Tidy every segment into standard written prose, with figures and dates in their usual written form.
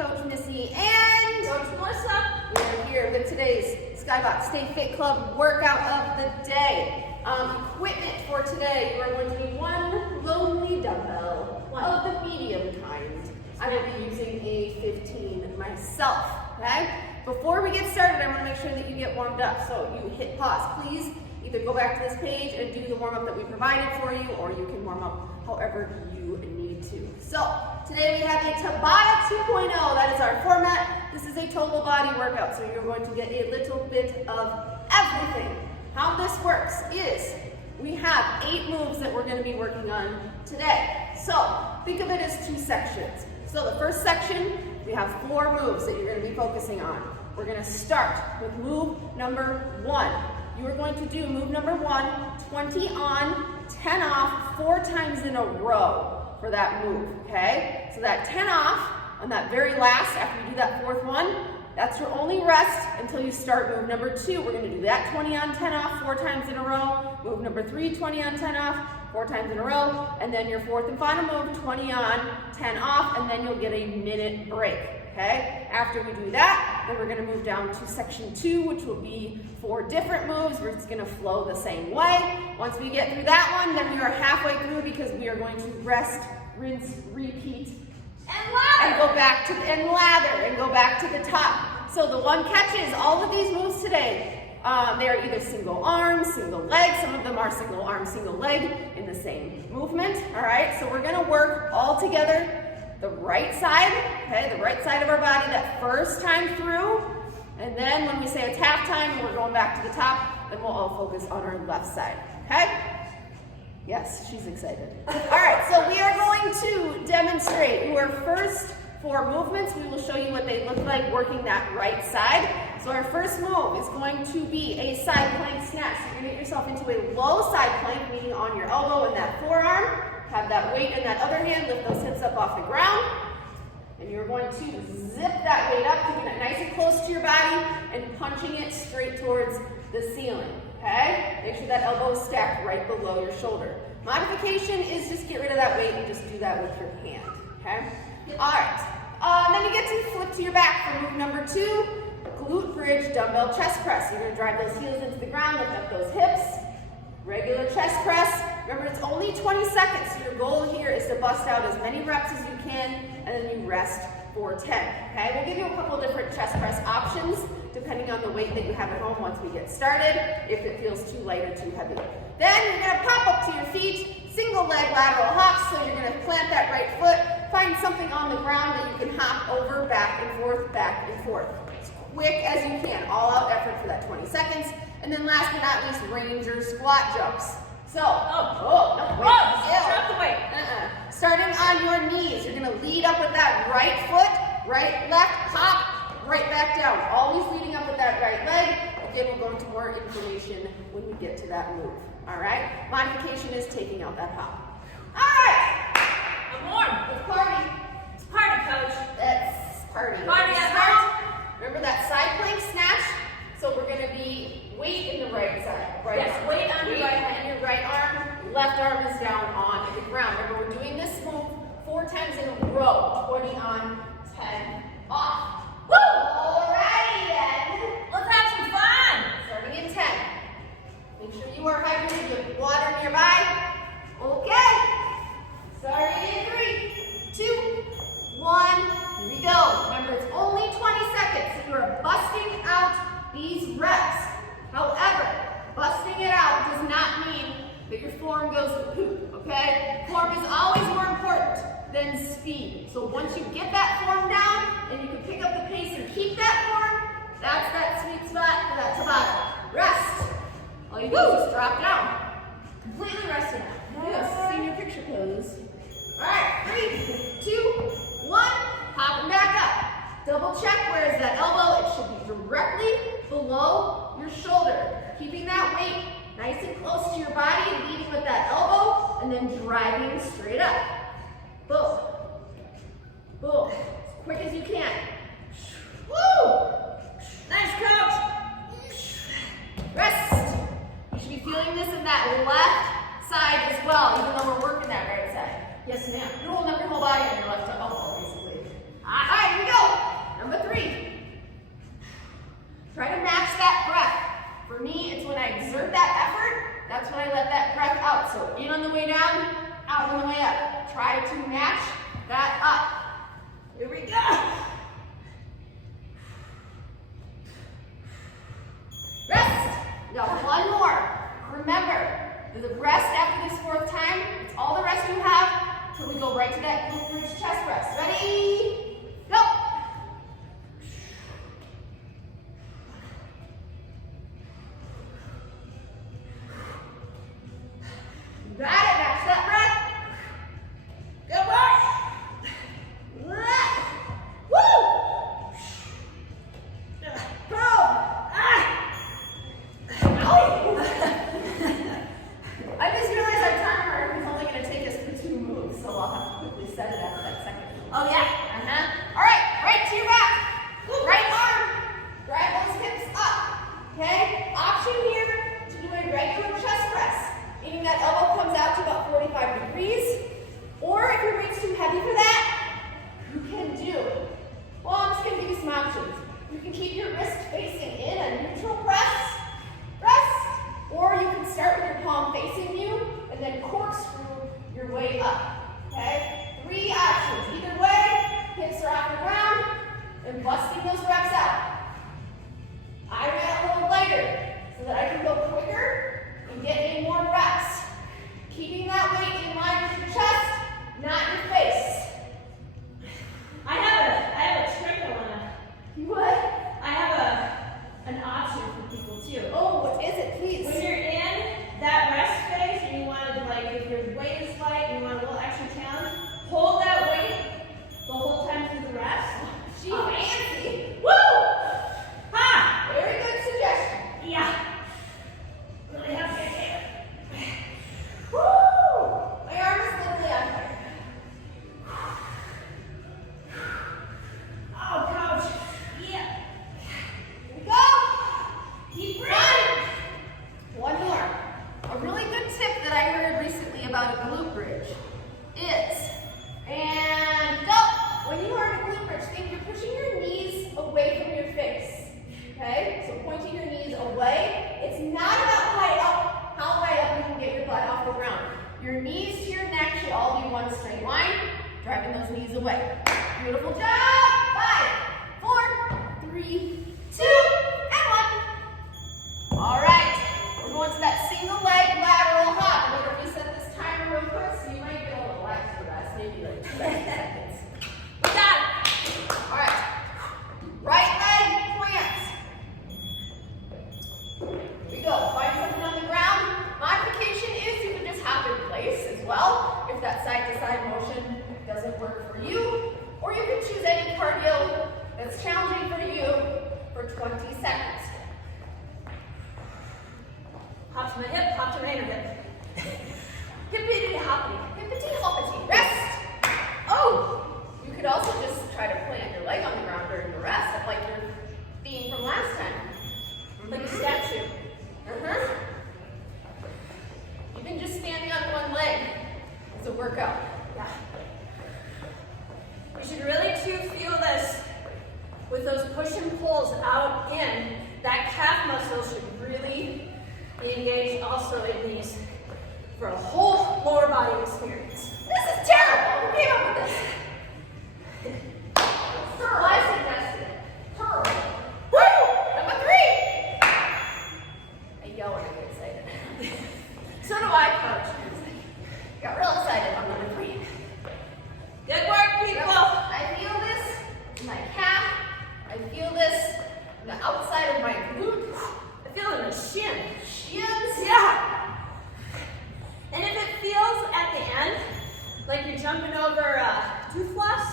Coach Missy, and Coach Melissa. We are here with today's Skybox Stay Fit Club workout of the day. Equipment for today, you are going to need one lonely dumbbell of the medium kind. I will be using a 15 myself, okay? Before we get started, I want to make sure that you get warmed up. So you hit pause. Please either go back to this page and do the warm-up that we provided for you, or you can warm up however you need to. So today we have a Tabata 2.0. That is our format. This is a total body workout, so you're going to get a little bit of everything. How this works is we have 8 moves that we're going to be working on today. So think of it as 2 sections. So the first section, we have 4 moves that you're going to be focusing on. We're going to start with move number 1. You are going to do move number 1, 20 on, 10 off, 4 times in a row for that move, okay? So that 10 off on that very last, after you do that 4th one, that's your only rest until you start move number 2. We're going to do that 20 on, 10 off, 4 times in a row. Move number 3, 20 on, 10 off, 4 times in a row. And then your 4th and final move, 20 on, 10 off, and then you'll get a minute break, okay? After we do that, then we're going to move down to section 2, which will be 4 different moves. We're just going to flow the same way. Once we get through that one, then we are halfway through because we are going to rest, rinse, repeat, and go back to lather and go back to the top. So the one catch is all of these moves today, they are either single arm, single leg. Some of them are single arm, single leg in the same movement. All right, so we're going to work all together the right side, okay, the right side of our body that first time through. And then when we say it's half time, we're going back to the top, then we'll all focus on our left side, okay? Yes, she's excited. All right, so we are going to demonstrate your first 4 movements. We will show you what they look like working that right side. So our first move is going to be a side plank snatch. So you're going to get yourself into a low side plank, meaning on your elbow and that forearm. Have that weight in that other hand, lift those hips up off the ground. And you're going to zip that weight up, keeping it nice and close to your body and punching it straight towards the ceiling, okay? Make sure that elbow is stacked right below your shoulder. Modification is just get rid of that weight and just do that with your hand, okay? All right, then you get to flip to your back for move number 2, glute bridge dumbbell chest press. You're gonna drive those heels into the ground, lift up those hips, regular chest press. Remember, it's only 20 seconds, so your goal here is to bust out as many reps as you can, and then you rest for 10, okay? We'll give you a couple different chest press options, depending on the weight that you have at home once we get started, if it feels too light or too heavy. Then you're gonna pop up to your feet, single leg lateral hops, so you're gonna plant that right foot, find something on the ground that you can hop over, back and forth, as quick as you can, all out effort for that 20 seconds. And then last but not least, ranger squat jumps. So, Drop the weight. Starting on your knees, you're gonna lead up with that right foot, right, left, hop, right back down. Always leading up with that right leg. Again, we'll go into more information when we get to that move. All right? Modification is taking out that hop. All right. I'm warm. Let's party. It's party, Coach. That's party. Party at home. Remember that side plank snatch? So we're gonna be weight in the right side. Right Yes, arm. weight on your right hand. Your right arm, left arm is down on the ground. Remember, we're doing this move 4 times in a row. 20 on, 10 off. Woo! Alrighty then. Let's have some fun. Starting in 10. Make sure you are hydrated with water nearby. Okay. Starting in 3, 2, 1. Here we go. Remember, it's only 20 seconds, so you are busting out these reps. However, busting it out does not mean that your form goes to poop, okay? Form is always more important than speed. So once you get that form down and you can pick up the pace and keep that form, that's that sweet spot for that Tabata. Rest. All you do is just drop down. Completely resting now. Yes, senior picture pose. All right, 3, 2, 1. Pop them back up. Double check where is that elbow. It should be directly below your shoulder. Keeping that weight nice and close to your body, leading with that elbow, and then driving straight up. Boom. Boom. As quick as you can. Woo! Nice, Coach. Rest. You should be feeling this in that left side as well, even though we're working that right side. Yes, ma'am. You're holding up your whole body on your left elbow, basically. All right, here we go. Ready? Go. Got it. Catch that breath. Good work. Woo! Boom! I just realized our timer is only going to take us for 2 moves, so I'll have to quickly set it after that second move. Oh yeah. All right, right to your back. Right arm. Drive those hips up. Okay? Option here to do a regular chest press, meaning that elbow comes out to about 45 degrees. Or if your weight's too heavy for that, you can do, well, I'm just going to give you some options. You can keep your wrist facing in a neutral press, or you can start with your palm facing you and then corkscrew your way up. Okay? 3 options. Either way, hips are off the ground and busting those reps out. I ran a little lighter so that I can go quicker and get in more reps. Keeping that weight in line with your chest, not your face. I have a trick I wanna. What? I have an option for people too. Oh, what is it, please? When you're in that rest phase and you want to, like, if your weight is light and you want a little extra challenge, hold that weight the whole time through the rest. She fancy. Woo! Ha! Very good suggestion. Yeah. Really have to get it. Woo! My arm is literally on fire. Oh, coach. Yeah. Here we go. Keep running. One more. A really good tip that I heard recently about a glute bridge is, and go. When you are in a glute bridge, think you're pushing your knees away from your face. Okay? So pointing your knees away. It's not about how high up you can get your butt off the ground. Your knees to your neck should all be one straight line, driving those knees away. Beautiful job. 5, 4, 3, 2, and 1. All right. We're going to that single leg lateral hop. I'm going to reset this timer real quick so you might get a little extra rest, maybe like 2 seconds. We got it. All right. Right leg plants. Here we go. Find something on the ground. Modification is you can just hop in place as well if that side-to-side motion doesn't work for you. Or you can choose any cardio that's challenging for you for 20 seconds. Hop to my hip, hop to my inner hip. Hippity hoppity. Hippity hoppity. Rest. Oh, you could also just try to plant your leg on the ground during the rest, like your theme from last time. Like a statue. Even just standing on one leg is a workout. Yeah. You should really too feel this with those push and pulls out in. That calf muscle should really be engaged also in these for a whole lower body experience. This is terrible. Who came up with this? Well, I suggested it. Terrible. Woo! Number 3. I yell when I get excited. So do I, coach. Got real excited on number 3. Good work, people. I feel this in my calf. I feel this in the outside of my glute. I feel it in the shin. Shins. Yeah. And if it feels at the end like you're jumping over tooth floss,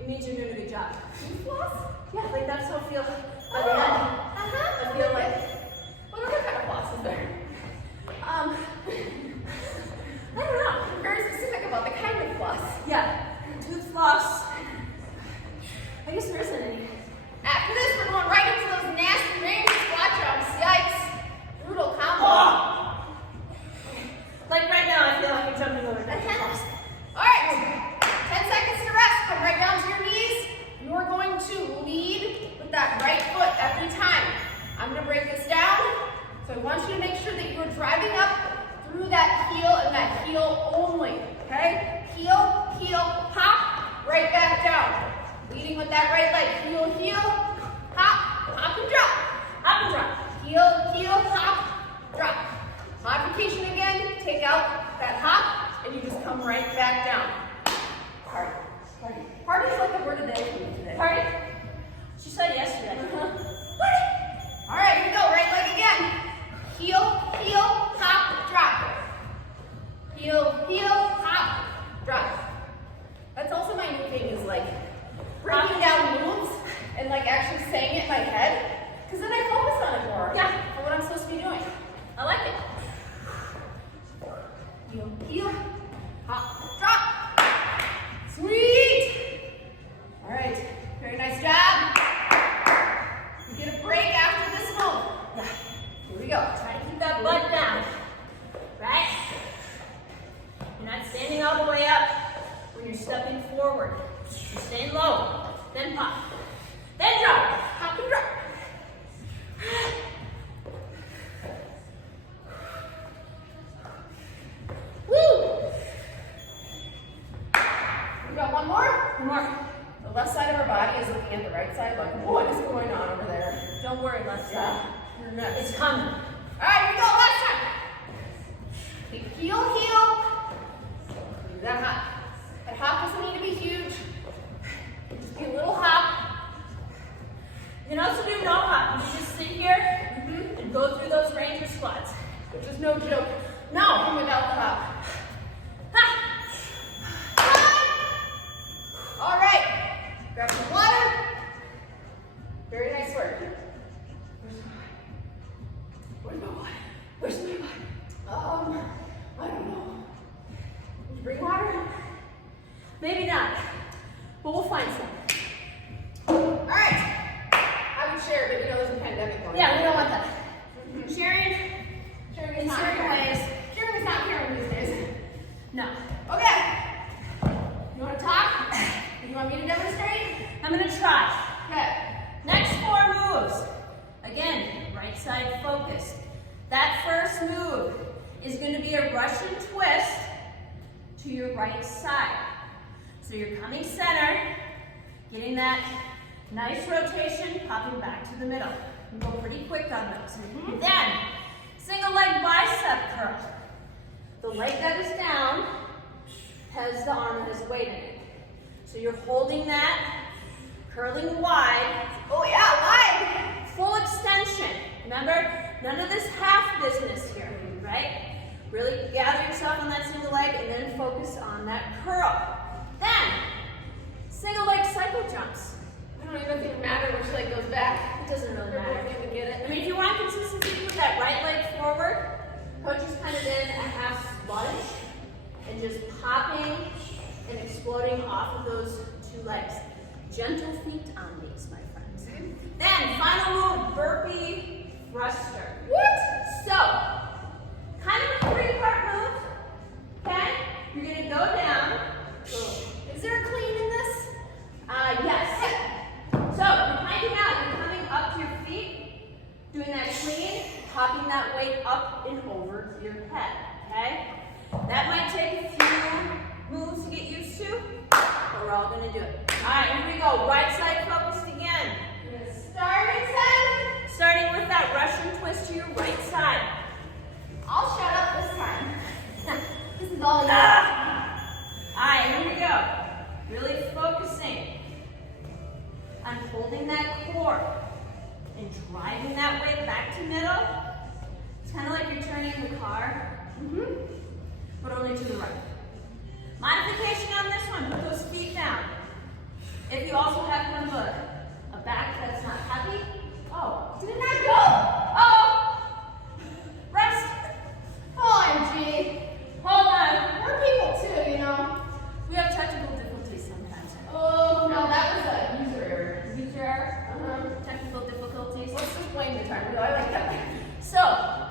it means you're doing a good job. Tooth floss? Yeah, like that's how I feel at the end. I feel like, what other kind of floss is there? I don't know. I'm very specific about the kind of floss. Yeah, tooth floss. I guess there isn't any. After this, we're going right into those nasty range squat jumps. Yikes. Brutal combo. Oh. Like right now, I feel like I'm jumping over tooth floss. All right. 10 seconds to rest. Come right down to your knees. You're going to lead with that right foot every time. I'm going to break this down. So I want you to make sure that you're driving up through that heel and that heel only. Okay? Heel, heel, hop, right back down. Leading with that right leg. Heel, heel, hop, hop and drop. Hop and drop. Heel, heel, hop, drop. Modification again. Take out that hop and you just come right back down. Party. Party. Party then up, then drop, hop and drop. Woo! We got one more. One more. The left side of our body is looking at the right side, like, what is going on over there? Don't worry, left side. You're next. It's coming. All right, here we go, last time. Take heel, heel. Do that hop. That hop doesn't need to be huge. Just be a little hop. You can also do no hop. You just sit here and go through those ranger squats. Which is no joke. No. Even without the hop. Ha. All right. Grab some water. Very nice work. Where's my water? Where's my water? I don't know. Did you bring water? Maybe not, but we'll find some. All right. I would share, but you know there's a pandemic going on. Yeah, we don't want that. Sharing Sharing in is not certain caring. ways. Sharing is not caring these days. No. Okay. You want to talk? You want me to demonstrate? I'm gonna try. Okay. Next 4 moves. Again, right side focused. That first move is gonna be a Russian twist to your right side. So you're coming center, getting that nice rotation, popping back to the middle. You go pretty quick on those. Then, single leg bicep curl. The leg that is down has the arm that is weight in it. So you're holding that, curling wide. Oh yeah, wide. Full extension. Remember, none of this half business here, right? Really gather yourself on that single leg and then focus on that curl. Then, single leg cycle jumps. I don't even think it matters which leg goes back. It doesn't really matter. Everyone's gonna get I it. mean, if you want consistency, put that right leg forward. Coach is kind of in a half lunge and just popping and exploding off of those 2 legs. Gentle feet on these, my friends. Then, final move, burpee thruster. What? So, kind of a 3-part move, okay? You're gonna go down. Is there a clean in this? Yes. So, you're planking out, you're coming up to your feet, doing that clean, popping that weight up and over your head, okay? That might take a few moves to get used to, but we're all gonna do it. All right, here we go. Right side focused again. Starting 10. Starting with that Russian twist to your right side. I'll shut up this time. This is all you. All right, here we go. Really focusing on holding that core and driving that weight back to middle. It's kind of like you're turning the car, but only to the right. Modification on this one, put those feet down. If you also have kind of a back that's not happy, Did it not go? rest. OMG. Hold on. We're people too, you know. We have technical difficulties sometimes. Oh, no, that was a user error. User error, technical difficulties. Let's just blame the timer. I like that. So,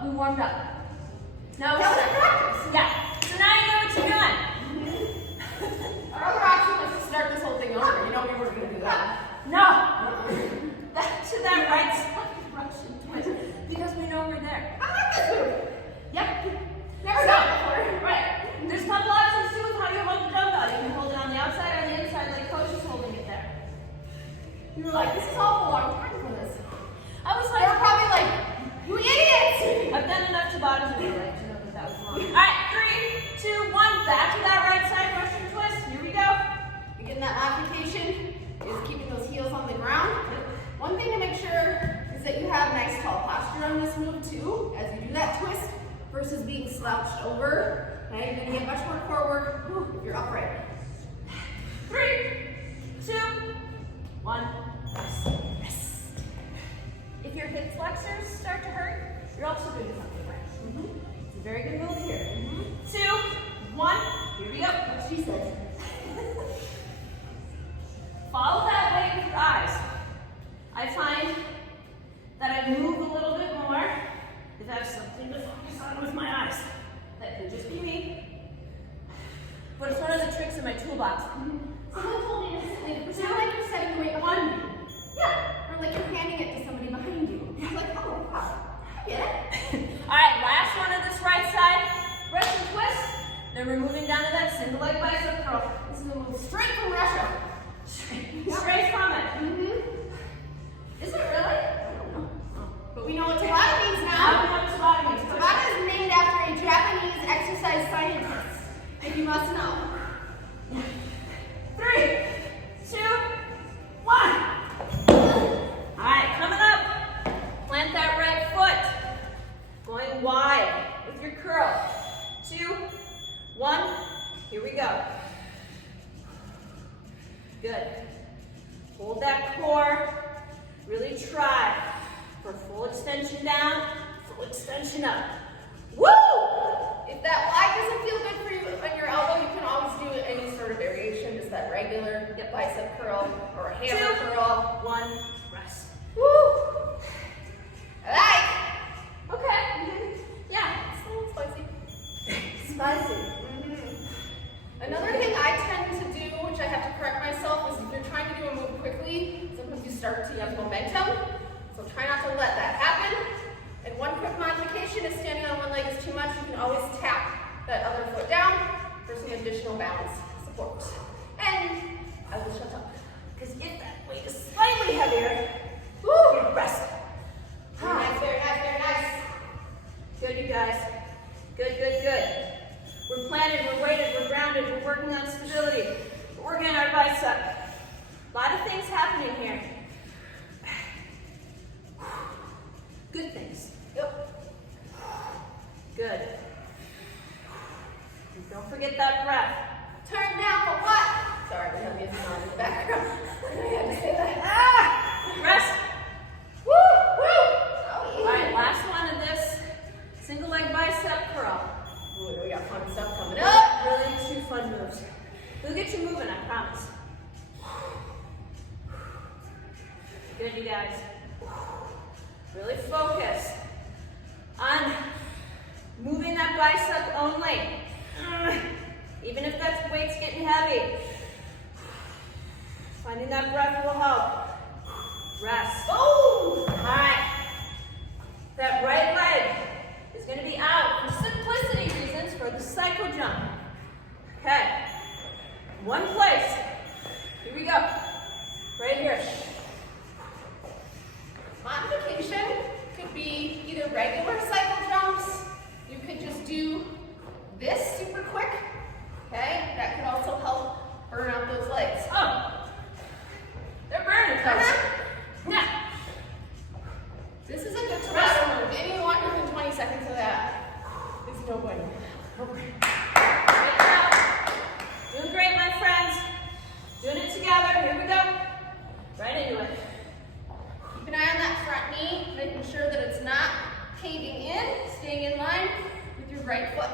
we warmed up. Now That was it's practice. yeah. So now you know what you're doing. Our other option was to start this whole thing over. You know we were going to do that. No. Back to that right side Russian twist. Because we know we're there. I like this move. Yep. Never So, done it before. right. There's a couple options too with how you hold the dumbbell. You can hold it on the outside or the inside like Coach is holding it there. You were like, this is all a long time for this. I was They like, were probably like, you idiots! I've done enough Tabatas in my life to know that that was wrong. Alright, 3, 2, 1. Back to that right side Russian twist. Here we go. You're getting that modification is keeping those heels on the ground. One thing to make sure is that you have nice tall posture on this move too, as you do that twist, versus being slouched over. Okay, you're gonna get much more core work if you're upright. 3, 2, 1. Rest. If your hip flexors start to hurt, you're also doing something right. It's a very good move here. 2, 1. Here we go. She says. Follow that weight with your eyes. I find that I move a little bit more if I have something to focus on with my eyes. That could just be me. But it's one of the tricks in my toolbox. Someone told me recently, pretend like you're setting the weight behind Get it? All right, last one on this right side. Rest and twist. Then we're moving down to that single leg bicep curl. This is a move straight from Russia. Straight from it. Is it really? I don't know. But we know what Tabata means Now we now. know what Tabata means. Tabata is named after a Japanese exercise scientist. And you must know. 3, 2, 1. All right, coming up. Plant that right foot. Going wide with your curl. 2, 1. Here we go. Good. Hold that core. Really try for full extension down, full extension up. Woo! If that lie doesn't feel good for you on your elbow, you can always do any sort of variation. Just that regular bicep curl or a hammer 2, curl. 1, rest. Woo! I like. Okay. Yeah. It's a little spicy. Spicy. Another thing I tend to do, which I have to correct myself, is if you're trying to do a move quickly, sometimes you start to have momentum. So try not to let that happen. And one quick modification is standing on one leg is too much. You can always tap that other foot down for some additional balance support. And I will shut up. Because if that weight is slightly heavier, Woo! rest. Very nice, very nice, very nice. Good, you guys. Good, good, good. We're planted, we're weighted, we're grounded, we're working on stability. We're working on our bicep. A lot of things happening here. Good things. Yep. Good. And don't forget that breath. Turn now for what? Sorry, we have music on in the background. I had to say that. Rest. Woo! Woo! All right, last one of this single leg bicep curl. Ooh, we got fun stuff coming up. Really 2 fun moves. We'll get you moving, I promise. Good, you guys. Really focus on moving that bicep only. Even if that weight's getting heavy. Finding that breath will help. Rest. Oh! All right. That right leg is going to be out for simplicity reasons for the cycle jump. Okay. One place. Here we go. Right here. Modification could be either regular cycle jumps. You could just do this super quick. Okay? That could also help burn out those legs. Oh. They're burning, folks. Yeah. This is a good Tabata move. Any longer than 20 seconds of that is no bueno. Great job. Doing great, my friends. Doing it together. Here we go. Right into it. Keep an eye on that front knee, making sure that it's not caving in, staying in line with your right foot.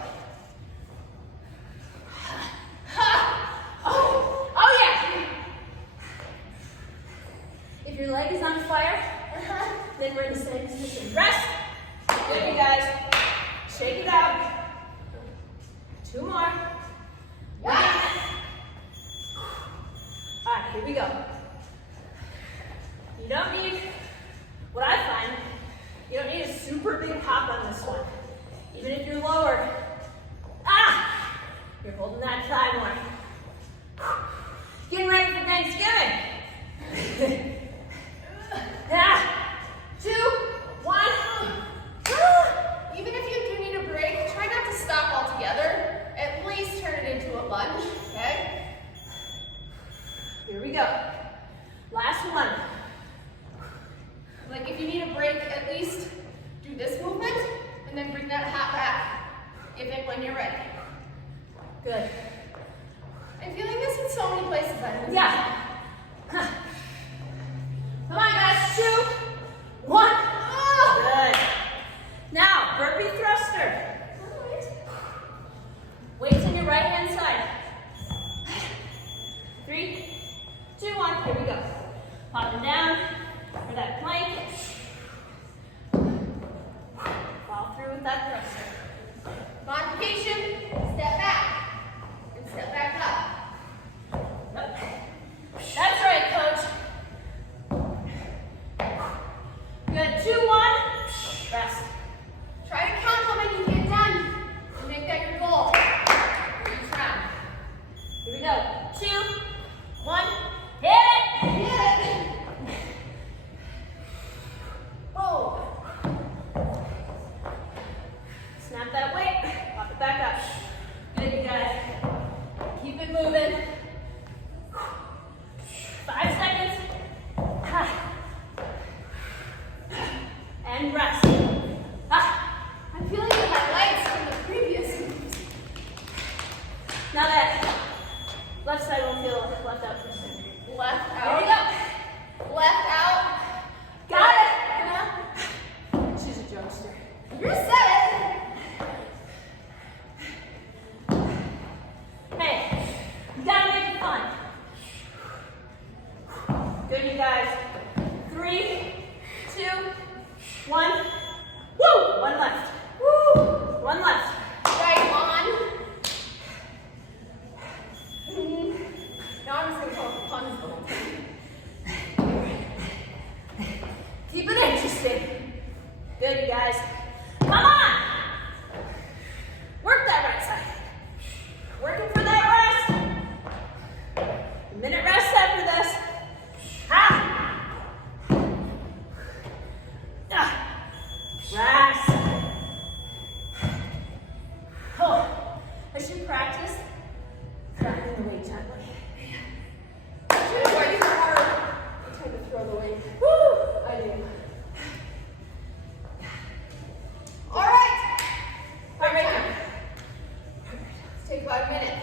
Oh yeah. If your leg is on fire, then we're in the same position. Rest. Good, you guys. Shake it out. 2 more. All right, here we go. You don't need, what I find, you don't need a super big hop on this one. Even if you're lower. You're holding that thigh more. Getting ready for Thanksgiving. 2, 1. Even if you do need a break, try not to stop altogether. At least turn it into a lunge, okay? Here we go. Last one. Like if you need a break, at least do this movement and then bring that hop back if and when you're ready. Good. I'm feeling this in so many places. Yeah. Come on, guys. 2, 1. Good. Now, burpee thruster. Weights on your right hand side. 3, 2, 1. Here we go. Popping down for that plank. Follow through with that thruster. Modification, step back and step back up. Up. you guys. 3, 2, 1. Woo! One left. Woo! One left. Right on. Now I'm just going to call it puns the whole time. Keep it interesting. Good, you guys. Come on! Work that right side. Working for that rest. A minute rest after this. Ha! Rest. Oh, I should practice throwing the weight gently. Actually, it's like hard. I tend to throw the weight. Woo! I do. All right. Heart rate down. Let's take about a minute.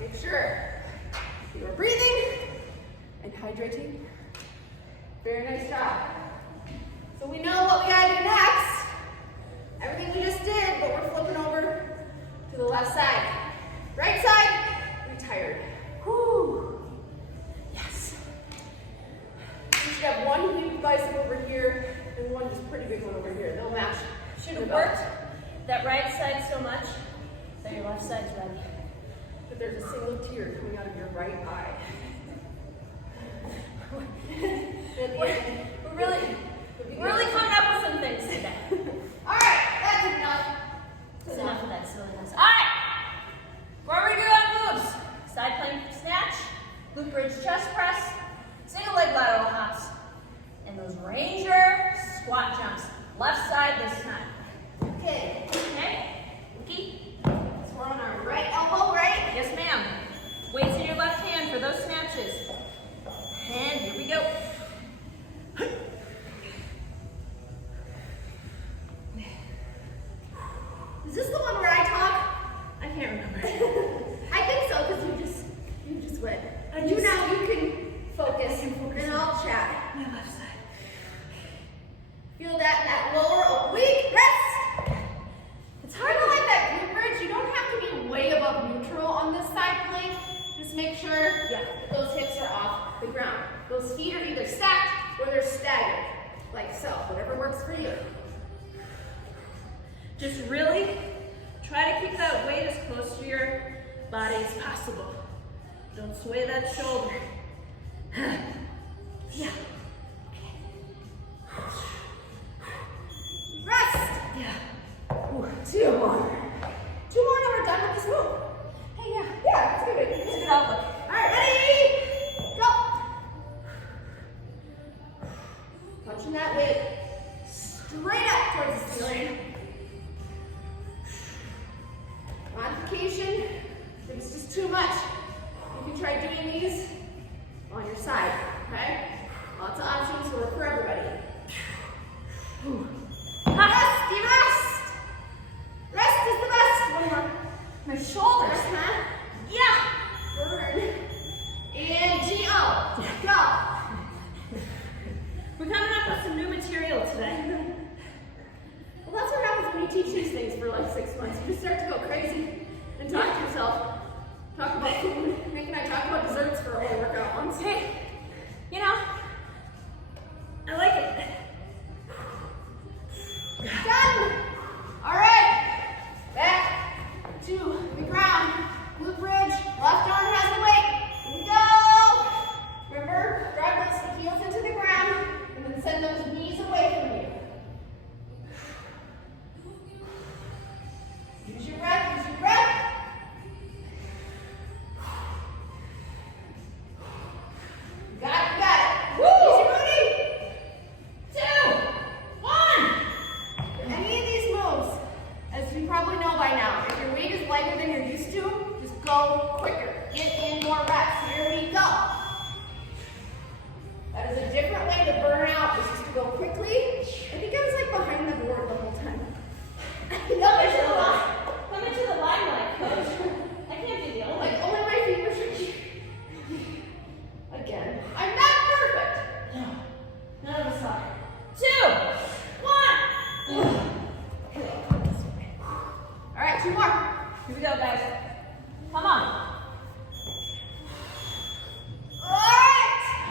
Make sure you are breathing and hydrating. Very nice job. So we know what we gotta do next. Everything we just did, but we're flipping over to the left side. Right side, retired. Whew. Yes. You should have one huge bicep over here and one just pretty big one over here. They'll match. Should have worked that right side so much that your left side's ready. But there's a single tear coming out of your right eye. We're really coming up with some things today. All right, that's enough. That's enough of that silliness. All right, where we do our moves? Side plank snatch, glute bridge chest press, single leg lateral hops, and those ranger squat jumps. Left side this time. Okay. Okay, Vicky? So we're on our right elbow, right? Yes, ma'am. Weights in your left hand for those snatches. And here we go. Is this the one where I talk? I can't remember. I think so, because you just went. Now you can focus, and I'll chat. My left side. Feel that in that lower oblique. Rest. It's hard to like that glute bridge. You don't have to be way above neutral on this side plank. Just make sure that those hips are off the ground. Those feet are either stacked or they're staggered, like so. Whatever works for you. Just really try to keep that weight as close to your body as possible. Don't sway that shoulder. Yeah. Rest. Yeah. Ooh, two more. Two more, and then we're done with this move. Hey, yeah, it's good. It's a good outlook. All right, ready? Go. Punching that weight straight up towards the ceiling. Modification, if it's just too much, you can try doing these on your side, okay? Lots of options work for everybody. Rest, you rest. Rest is the best. One more. My shoulders. Huh? Yeah. Burn. And G-O. Go. We're coming up with some new material today. Well, that's what happens when you teach these things for like 6 months. You just start to go crazy and talk to yourself. Talk about food. Nick and I talk about desserts for a whole workout once. Hey, you know, I like it. Done. All right. Back to the ground. Glute bridge. Left arm has the weight. Here we go. Remember, drive those heels into the ground and then send those knees away from you. Use your breath. Use your breath. Got it. You got it. Woo! Easy, Rudy. 2, 1. Any of these moves, as you probably know by now, if your weight is lighter than you're used to, just go quicker. Get in more reps. Here we go. That is a different way to burn out. This is to go quickly. I think I was like behind the board the whole time. Come into the limelight, coach. I can't be the only. Like only my feet were shaking. Again. I'm not perfect. No, none of us are. 2, 1. All right, 2 more. Here we go, guys. Come on. All right.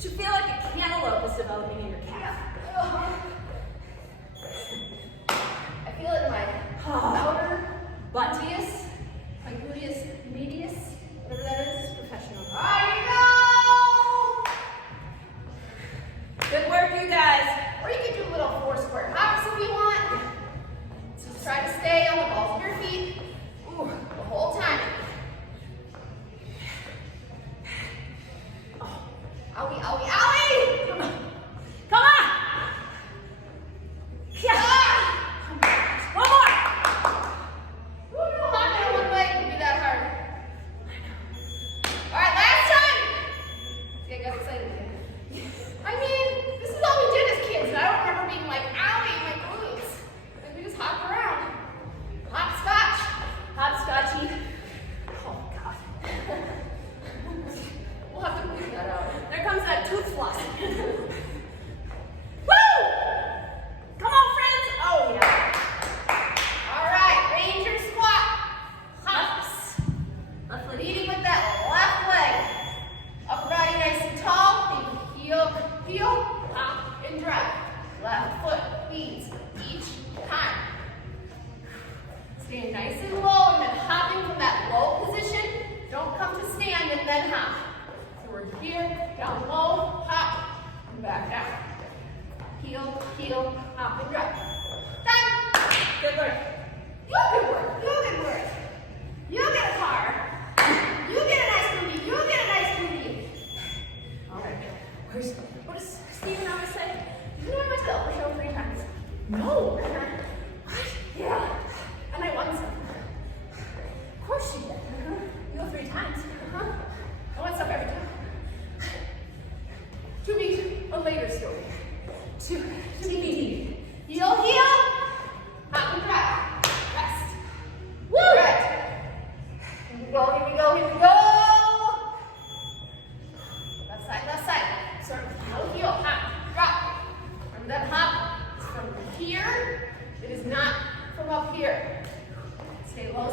should feel like a cantaloupe is developing in your calf. I feel it in my outer Gluteus, my gluteus medius, whatever that is. professional. There you go! Good work, you guys. Or you could do a little 4 square hops if you want. Just try to stay on the balls of your feet the whole time. Oh. Owie, owie, owie! Come on. Come on. Yeah. One more. Hopping on one leg would be that hard. All right, last time. See, I got excited again. I mean, this is all we did as kids, and I don't remember being like, owie, my glutes. Like, we just hopped around. Hopscotch. Hopscotchy. Oh, God. We'll have to bleep that out. There comes that tooth floss. Woo! Come on, friends. Oh, yeah. All right, ranger squat. Hops. Left leg. Leading with that left leg. Upper body nice and tall. Think heel, hop, and drive. Left foot leads each time. Staying nice and low and then hopping from that low position. Don't come to stand and then hop. So we're here, down low, hop, and back down. Heel, hop, and drive. Done. Good work. You good work. You get a car. You get a nice booty. You get a nice booty. All right. What does Stephen always say? Did you know I went to the upper show 3 times? No. What? Yeah. And I won some. Of course you did. You go 3 times. I won stuff every time. To be a later story. To be. Heel, hop and drive. Rest. Woo! Right. Here we go. Left side. Start with heel, hop, drop. Remember that hop is from here. It is not from up here. Stay low.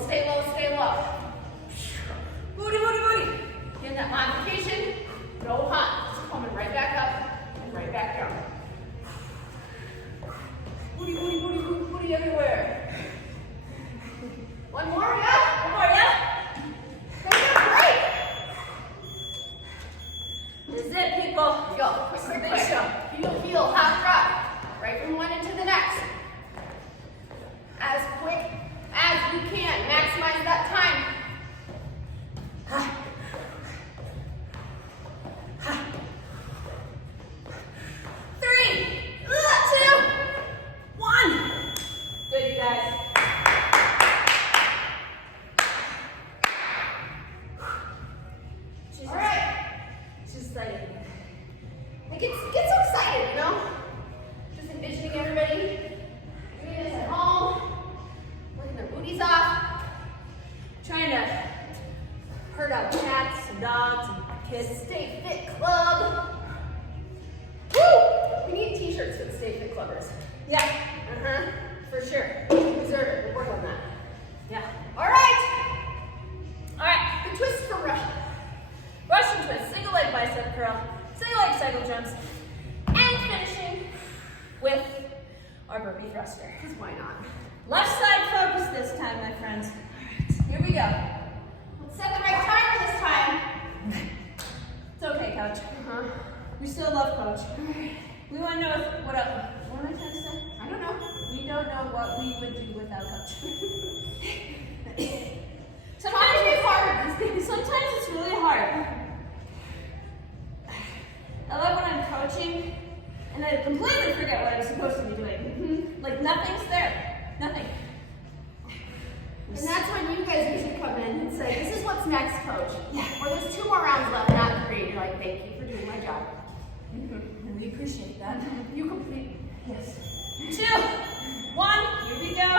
Booty. Get that modification. No hop. Just coming right back up and right back down. Booty everywhere. One more, yeah? One more, yeah? Come on, break. This is it, people. Here we go. This is the big show. Heel, hop, drop. Right from one into the next. As quick as you can. Maximize that time. Ha. 3, 2, 1. Good, you guys. All right. She's excited. I get so excited, you know? Just envisioning everybody doing this at home, working their booties off. Trying to herd out cats and dogs and kids. Stay Fit Club. Woo! We need t-shirts for the Stay Fit Clubbers. Yeah, For sure. We deserve it. We'll work on that. yeah. All right. All right, The twist from Russia. Russian twist, single leg bicep curl, single leg cycle jumps, and finishing with our burpee thruster. Because why not? Left side focus this time, my friends. Here we go. Let's set the right timer this time. It's okay, coach. We still love coach. We want to know what am I trying to say? I don't know. We don't know what we would do without coach. Sometimes it's hard. Sometimes it's really hard. I love when I'm coaching and I completely forget what I'm supposed to be doing. Like nothing's there. Nothing. And that's when you guys usually come in and say, this is what's next, coach. Yeah. Or there's 2 more rounds left, not 3. And you're like, thank you for doing my job. And we appreciate that. You complete. Yes. 2, 1, here we go.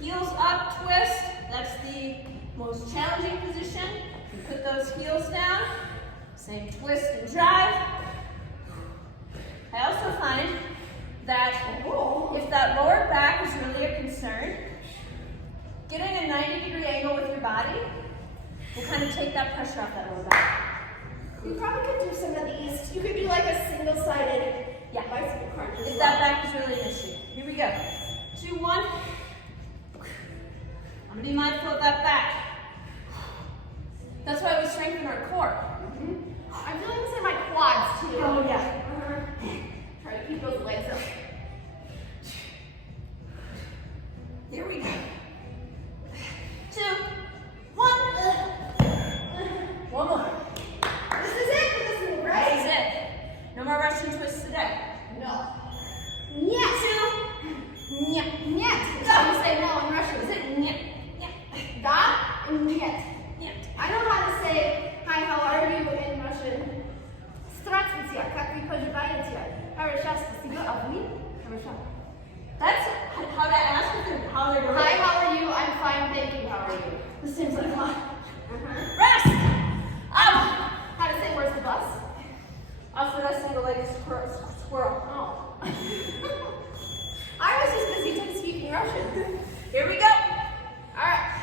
Heels up, twist. That's the most challenging position. You put those heels down. Same twist and drive. I also find that if that lower back is really a concern, getting a 90-degree angle with your body will kind of take that pressure off that lower back. You probably could do some of these. You could do like a single-sided bicycle crunch as If well. that back is really an issue. Here we go. 2, 1. I'm gonna be mindful of that back. That's why we strengthen our core. I'm feeling this in my quads too. Oh yeah. Try to keep those legs up. Here we go. 2, 1. One more. This is it for this move, right? This is it. No more Russian twists today. No. Нет. 2. Нет. Нет. That's how you say no in Russian. Is it нет? Да? Нет. I know how to say hi, how are you in Russian. Здравствуйте, как вы поживаете? Хорошо, спасибо, а вы? Хорошо. That's how to ask if how they're doing. Hi, how are you? I'm fine, thank you. How are you? This seems like fun. Rest! How to say where's the bus? After that single-legged squirrel. Oh. I was just busy speaking Russian. Here we go. All right.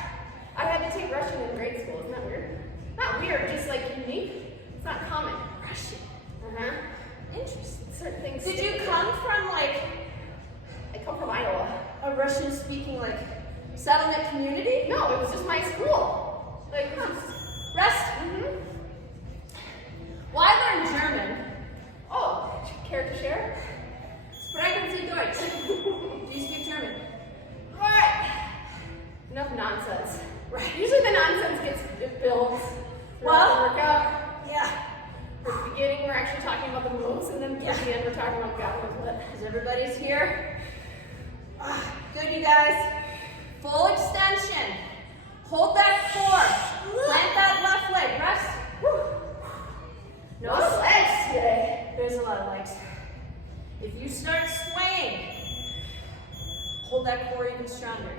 I had to take Russian in grade school. Isn't that weird? Not weird, just like unique. It's not common. Russian. Interesting. Certain things. Did you come from like I come from Iowa. a Russian-speaking like settlement community? No, it was just my school. Like, it was just, Rest. Why learn German? oh, care to share? Sprechen Sie Deutsch. Do you speak German? All right. Enough nonsense. Right. Usually the nonsense gets built. Well- Workout. Yeah. For the beginning, we're actually talking about the moves, and then at the end, we're talking about God with it. Because everybody's here. Good, you guys. Full extension. Hold that core. Plant that left leg. Rest. No legs today. There's a lot of legs. If you start swaying, hold that core even stronger.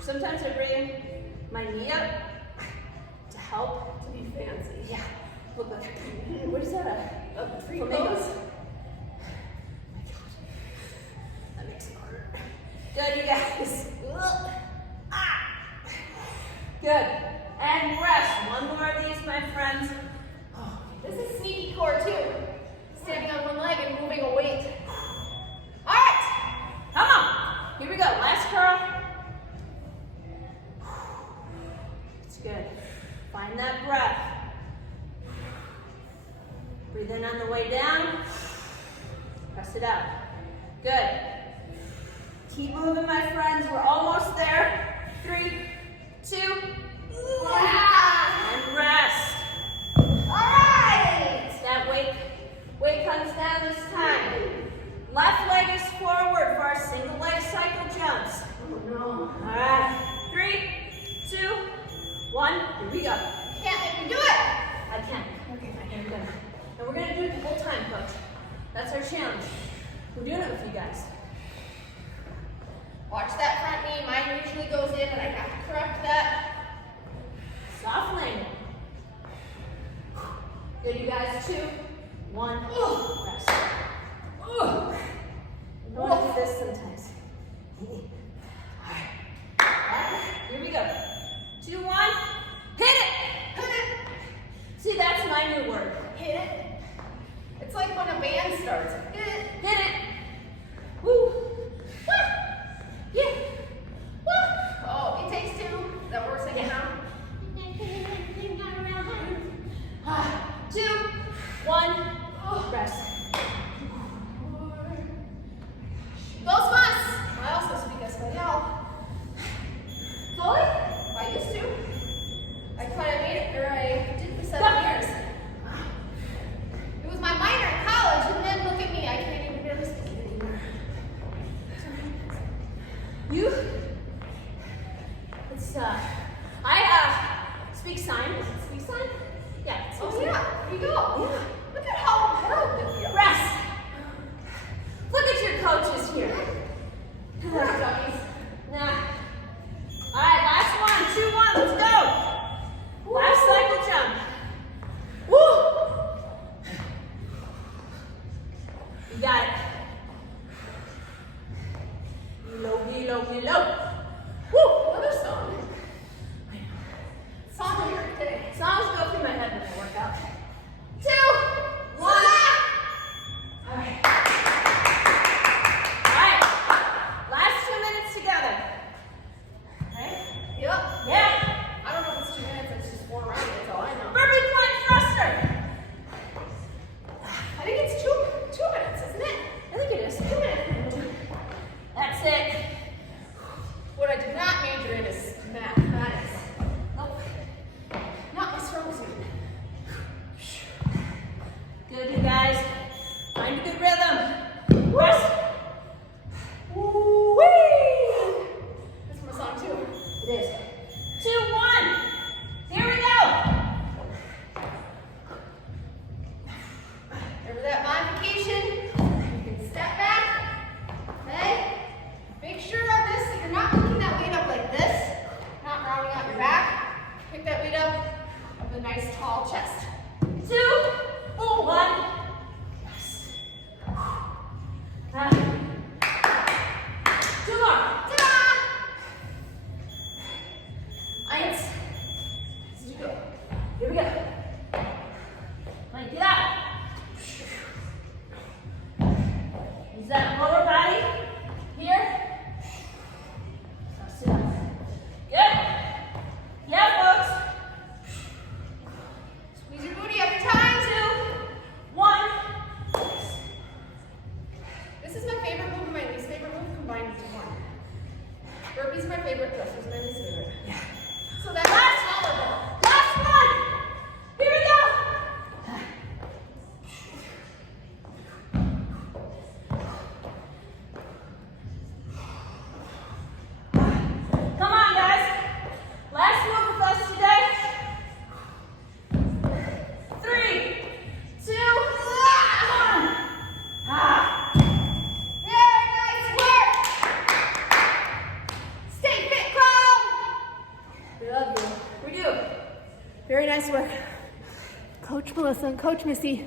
Sometimes I bring my knee up to help. To be fancy. Yeah. Look like what is that? A tree flamingos? pose? My God. That makes it harder. Good, you guys. Good. And rest. One more of these, my friends. Oh, This is sneaky core too. Standing on one leg and moving a weight. All right. come on. Here we go. Last curl. It's good. Find that breath. Breathe in on the way down. Press it out. Good. Keep moving, my friends. We're almost there. 3, 2, and rest. All right. That weight comes down this time. Left leg is forward for our single leg cycle jumps. Oh no. All right. 3, 2, 1. Here we go. Can't make me do it. I can. Okay, I can do it. And we're going to do it the whole time, coach. That's our challenge. We're doing it with you guys. Watch that front knee. Mine usually goes in, and I have to correct that. Soft landing. Good, you guys. 2, 1. Rest. I want to do this sometimes. Alright, here we go. 2, 1. Hit it! Hit it. See, that's my new word. Hit it. It's like when a band starts. Hit it. Hit it. Woo. Woo. Yeah. Woo. Oh, it takes 2. That what we're saying now? 2, 1. Rest. Dos más. I also speak Espanol. Fully? I used to. I kind of made it, or I did for 7 years. It was my minor in college, and then look at me, I can't even barely speak it anymore. You? It's, I speak sign. Is it speak sign? Yeah. It's Oh yeah, here you go. Yeah. Look at how hurled we are. Rest. Look at your coaches here. We're not dummies. Nah. All right, last one. 2, 1. Let's go. Last cycle jump. Woo. You got it. Below. Woo! Another song. Song of your day. Songs go through my head when I work out. Use that lower body here. Now sit up. Good. Yeah, folks. Squeeze your booty every time. 2, 1. This is my favorite move and my least favorite move combined into one. Burpees are my favorite, thrusters are my least favorite. Yeah. So that last smaller ball. Last one. Here we go. Come on, guys. Last move with us today. 3, 2, 1. Very nice work. Stay fit, club. We love you. We do. Very nice work. Coach Melissa and Coach Missy.